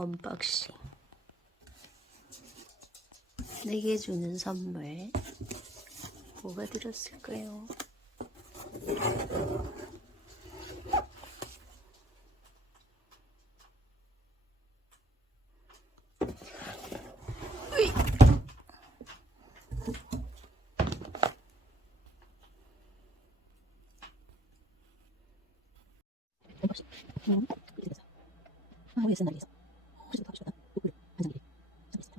언박싱 내게 주는 선물 뭐가 들었을까요? 돼서. 아, 쓴 날이서. 그래서 노크를 반장님. 좀 있어.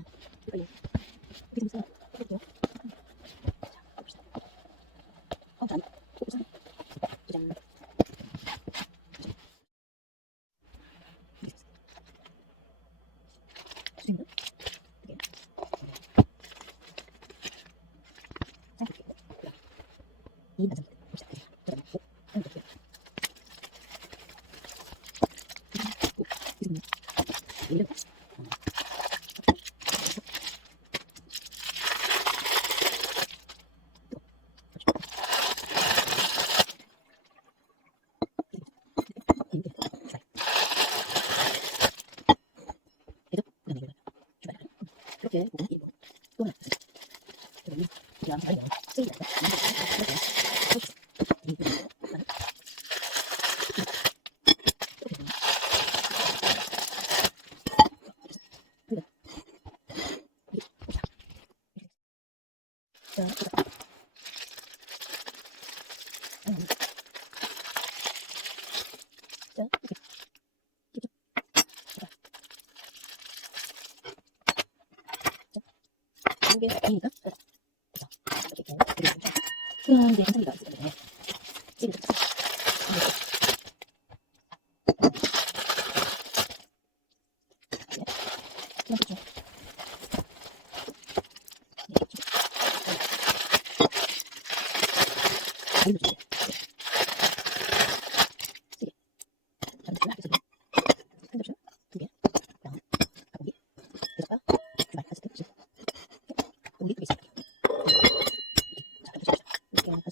빨리. 어떻게 좀 있어요? 어떻게 돼요? 자, 봅시다. 어, 자, 보고서. 짜잔. 이렇게. 수행은? 어떻게? 자, 이렇게. 이 반장. 봅시다. 짜잔. 오, 하나 더 돼요. 이름은 올려. 이렇게 보고 이 뭐, 또 하나 그러면 이게 아무 말이야 쓰이다 이렇게 이렇게 이렇게 하나 이렇게 되면 자, 보자. 음. 자, 이렇게. 이렇게. 자. 자. 이게 아니니까. 자. 그죠. 그럼 이제 한성이가 있을. 이렇게. 네. 그냥 그죠. 네, 그죠. 아이고 주세요. 네. 잠시만 하겠습니다. 한 접시, 두 개, 양, 닭고기, 대파, 주말 다섯 개, 고기 두개 있어요. 이렇게 자, 이렇게 해서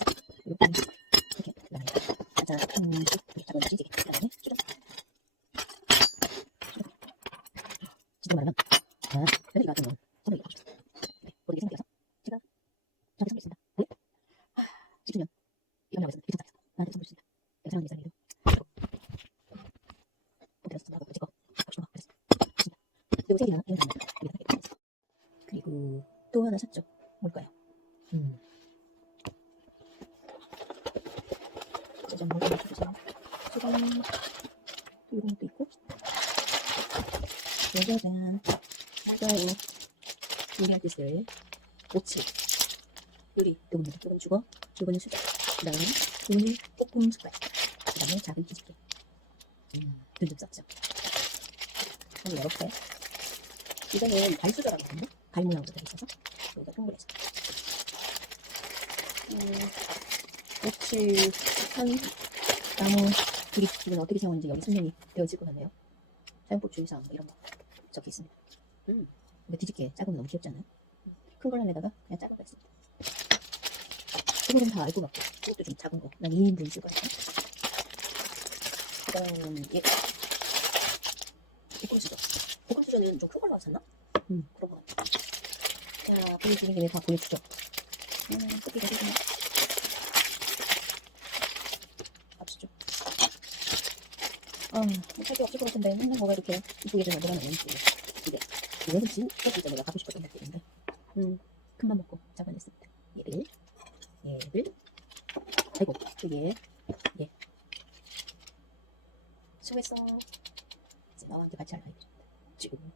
이렇게 해서 이렇게 그다음에 가자 한 씩, 작은 찌개, 그다음에 수저, 수저. 진짜 말하면 아, 여기가 좀 선물이 하고 싶어. 네, 모르게 생겨서 제가 저한테 선물 있습니다. 네? 싶으면 이런 거 있습니다. 비슷하다. 나한테 선물 주신다. 내가 사랑하는 사람이고. 그래서 좀 하고 찍어. 하고 싶은 거 그랬어. 주신다. 생일이나 이런 됐어. 그리고 또 하나 샀죠. 뭘까요? 음. 짜잔, 뭐좀 주세요. 짜잔. 또 이런 것도 있고. 짜잔. 맞아요. 요리할 때 쓸 오칠. 요리 요거는 요거는 주거 요거는 수저 그 다음에 요거는 뽀뽀 숟갈 그 다음에 작은 뒤집개 음, 듬듬 썼죠 개 이거는 발수저라고 하거든요 발 모양으로 되어 있어서 여기가 동그래서 음, 오칠 한 나무 둘이 이건 어떻게 사용하는지 여기 설명이 되어질 것 같네요 사용법 주의사항 뭐 이런 거 적혀 있습니다 음, 이거 뒤집개 작으면 너무 귀엽지 않아요? 큰 걸로에다가 그냥 작은 거 했습니다 이거는 다 알고 맞고 이것도 좀 작은 거. 난 2인분 쓸 거야. 그 다음 얘. 수저는 좀 큰 걸로 샀나? 음 그런 거 같아. 자 보여주는 김에 다 보여주죠. 음 뜯기가 되구나. 아시죠? 아, 살게 없을 것 같은데 맨날 뭐가 이렇게 이쁘게 좀 만들어놨는지 이게 이거는 진짜 진짜 내가 가고 싶었던 것들인데 음 큰맘 먹고 잡아냈습니다. 얘를 얘를 아이고 저기 예 수고했어 이제 나한테 같이 할 나이죠 지금